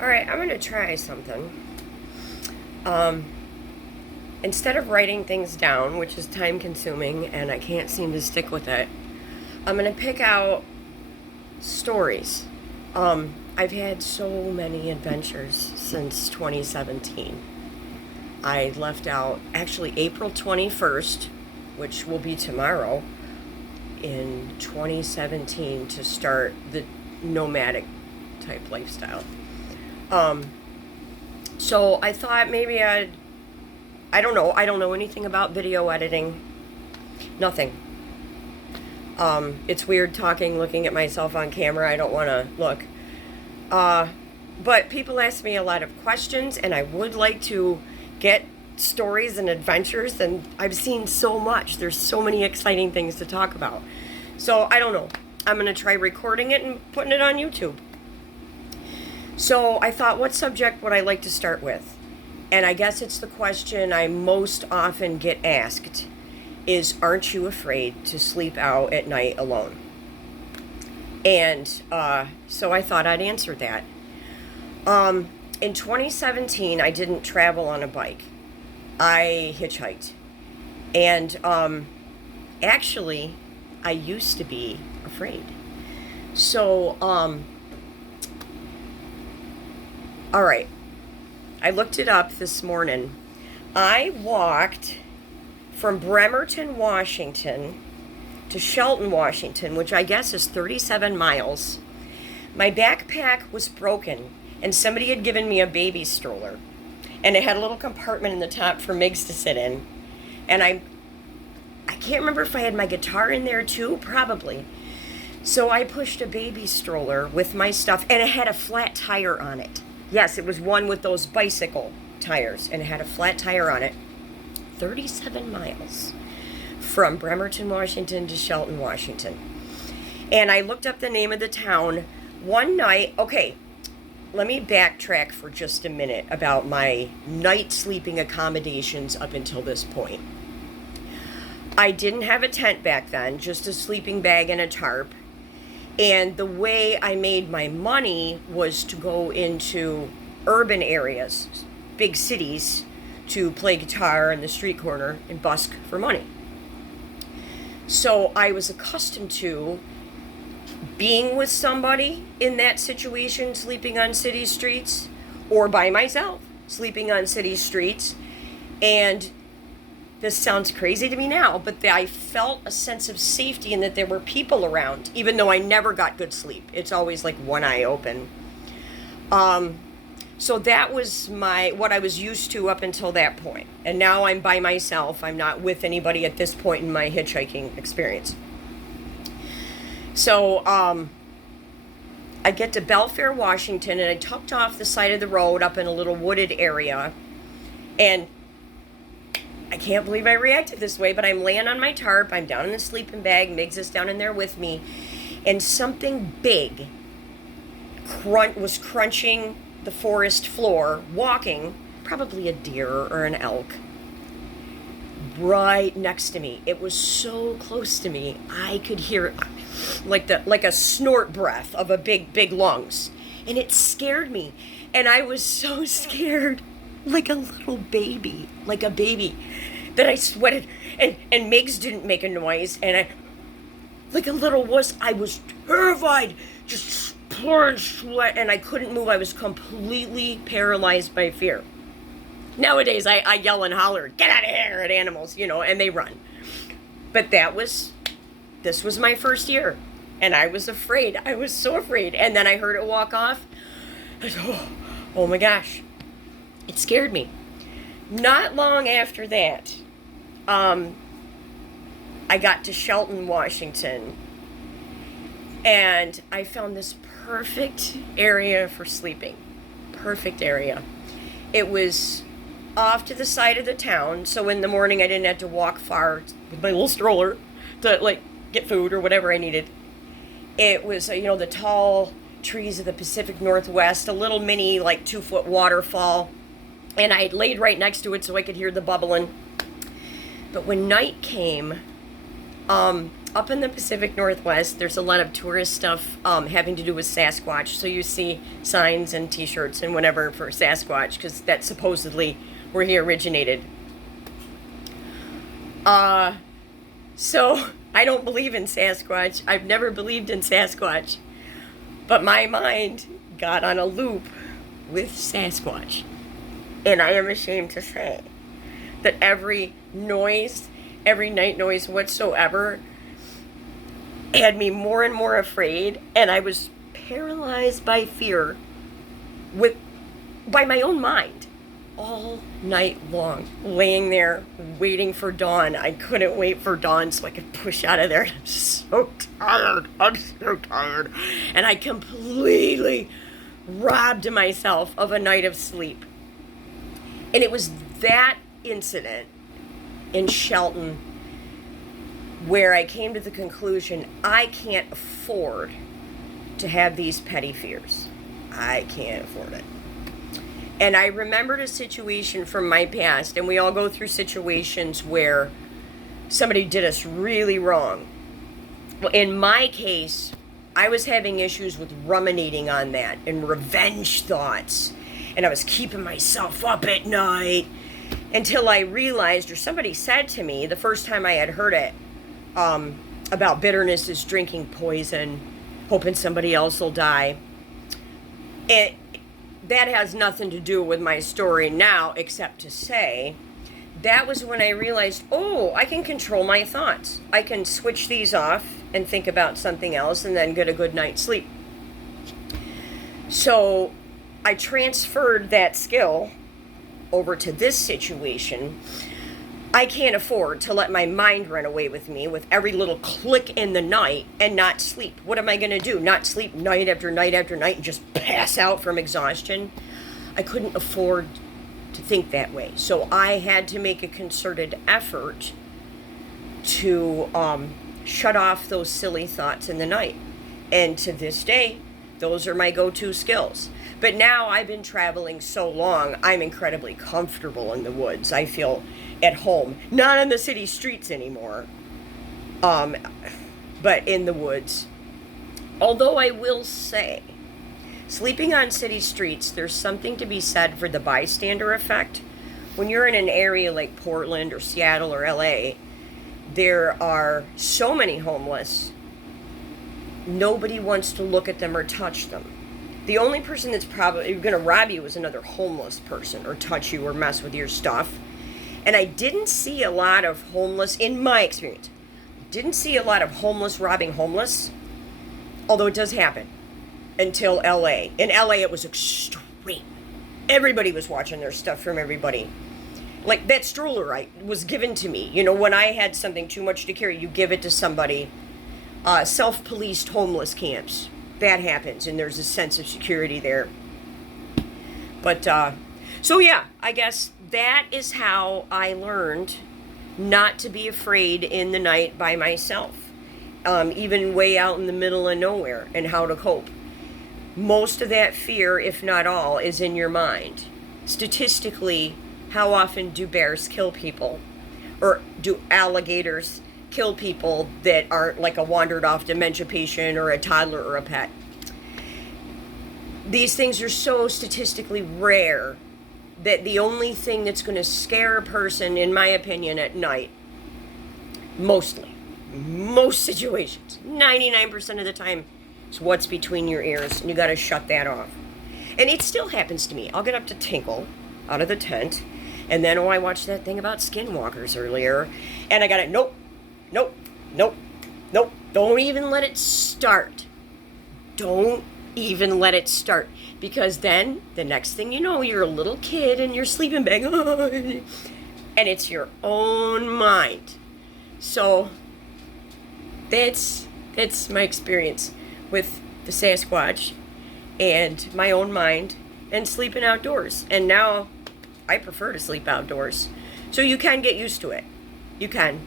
Alright, I'm going to try something. Um, Instead of writing things down, which is time consuming and I can't seem to stick with it, I'm going to pick out stories. I've had so many adventures since 2017. I left out actually April 21st, which will be tomorrow, in 2017 to start the nomadic type lifestyle. Um, so I thought maybe I don't know. I don't know anything about video editing. Nothing. It's weird talking, looking at myself on camera. I don't want to look. But people ask me a lot of questions, and I would like to get stories and adventures, and I've seen so much. There's so many exciting things to talk about. So I don't know. I'm going to try recording it and putting it on YouTube. So I thought, what subject would I like to start with? And I guess it's the question I most often get asked is, aren't you afraid to sleep out at night alone? And so I thought I'd answer that. In 2017, I didn't travel on a bike. I hitchhiked. And actually, I used to be afraid. So, all right. I looked it up this morning. I walked from Bremerton, Washington to Shelton, Washington, which I guess is 37 miles. My backpack was broken, and somebody had given me a baby stroller. And it had a little compartment in the top for Migs to sit in. And I can't remember if I had my guitar in there too, probably. So I pushed a baby stroller with my stuff, and it had a flat tire on it. Yes, it was one with those bicycle tires, and it had a flat tire on it. 37 miles from Bremerton, Washington to Shelton, Washington. And I looked up the name of the town. One night, okay, let me backtrack for just a minute about my night sleeping accommodations up until this point. I didn't have a tent back then, just a sleeping bag and a tarp. And the way I made my money was to go into urban areas, big cities, to play guitar in the street corner and busk for money. So I was accustomed to being with somebody in that situation, sleeping on city streets, or by myself, sleeping on city streets. And this sounds crazy to me now, but I felt a sense of safety in that there were people around, even though I never got good sleep. It's always like one eye open. So that was what I was used to up until that point. And now I'm by myself. I'm not with anybody at this point in my hitchhiking experience. So I get to Belfair, Washington, and I tucked off the side of the road up in a little wooded area. And I can't believe I reacted this way, but I'm laying on my tarp. I'm down in the sleeping bag. Migs is down in there with me. And something big was crunching the forest floor, walking, probably a deer or an elk, right next to me. It was so close to me. I could hear it like a snort breath of a big lungs. And it scared me. And I was so scared. Like a little baby, that I sweated, and Migs didn't make a noise, and like a little wuss, I was terrified, just pouring sweat, and I couldn't move. I was completely paralyzed by fear. Nowadays, I yell and holler, get out of here, at animals, and they run. But this was my first year, and I was afraid. I was so afraid, and then I heard it walk off. I said, oh my gosh. It scared me. Not long after that, I got to Shelton, Washington, and I found this perfect area for sleeping. Perfect area. It was off to the side of the town, so in the morning I didn't have to walk far with my little stroller to get food or whatever I needed. It was, the tall trees of the Pacific Northwest, a little mini 2-foot waterfall. And I laid right next to it so I could hear the bubbling. But when night came, up in the Pacific Northwest, there's a lot of tourist stuff having to do with Sasquatch. So you see signs and T-shirts and whatever for Sasquatch, because that's supposedly where he originated. So I don't believe in Sasquatch. I've never believed in Sasquatch. But my mind got on a loop with Sasquatch. And I am ashamed to say that every noise, every night noise whatsoever, had me more and more afraid, and I was paralyzed by fear by my own mind all night long, laying there waiting for dawn. I couldn't wait for dawn so I could push out of there. I'm so tired. I'm so tired. And I completely robbed myself of a night of sleep. And it was that incident in Shelton where I came to the conclusion I can't afford to have these petty fears. I can't afford it. And I remembered a situation from my past, and we all go through situations where somebody did us really wrong. Well, in my case, I was having issues with ruminating on that and revenge thoughts. And I was keeping myself up at night until I realized, or somebody said to me the first time I had heard it, about bitterness is drinking poison, hoping somebody else will die. That has nothing to do with my story now, except to say that was when I realized, oh, I can control my thoughts. I can switch these off and think about something else and then get a good night's sleep. So I transferred that skill over to this situation. I can't afford to let my mind run away with me with every little click in the night and not sleep. What am I going to do? Not sleep night after night after night and just pass out from exhaustion? I couldn't afford to think that way. So I had to make a concerted effort to shut off those silly thoughts in the night. And to this day, those are my go-to skills. But now I've been traveling so long, I'm incredibly comfortable in the woods. I feel at home, not on the city streets anymore, but in the woods. Although I will say, sleeping on city streets, there's something to be said for the bystander effect. When you're in an area like Portland or Seattle or LA, there are so many homeless, nobody wants to look at them or touch them. The only person that's probably going to rob you is another homeless person or touch you or mess with your stuff. And I didn't see a lot of homeless, in my experience, didn't see a lot of homeless robbing homeless, although it does happen, until LA. In LA, it was extreme. Everybody was watching their stuff from everybody. Like that stroller was given to me. You know, when I had something too much to carry, you give it to somebody. Self-policed homeless camps. That happens, and there's a sense of security there. But, so yeah, I guess that is how I learned not to be afraid in the night by myself, even way out in the middle of nowhere, and how to cope. Most of that fear, if not all, is in your mind. Statistically, how often do bears kill people? Or do alligators kill people that aren't like a wandered off dementia patient or a toddler or a pet? These things are so statistically rare that the only thing that's going to scare a person, in my opinion, at night, most situations, 99% of the time, is what's between your ears, and you got to shut that off. And it still happens to me. I'll get up to tinkle out of the tent, and then, I watched that thing about skinwalkers earlier, and I got it, nope, don't even let it start. Don't even let it start. Because then, the next thing you know, you're a little kid in your sleeping bag, and it's your own mind. So, that's my experience with the Sasquatch and my own mind and sleeping outdoors. And now, I prefer to sleep outdoors. So you can get used to it. You can.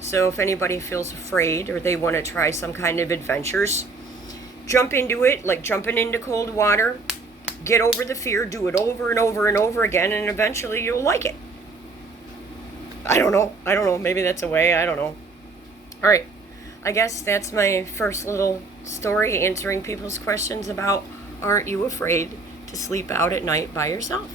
So if anybody feels afraid or they want to try some kind of adventures, jump into it like jumping into cold water. Get over the fear, do it over and over and over again, and eventually you'll like it. I don't know. Maybe that's a way. I don't know. All right. I guess that's my first little story answering people's questions about, aren't you afraid to sleep out at night by yourself?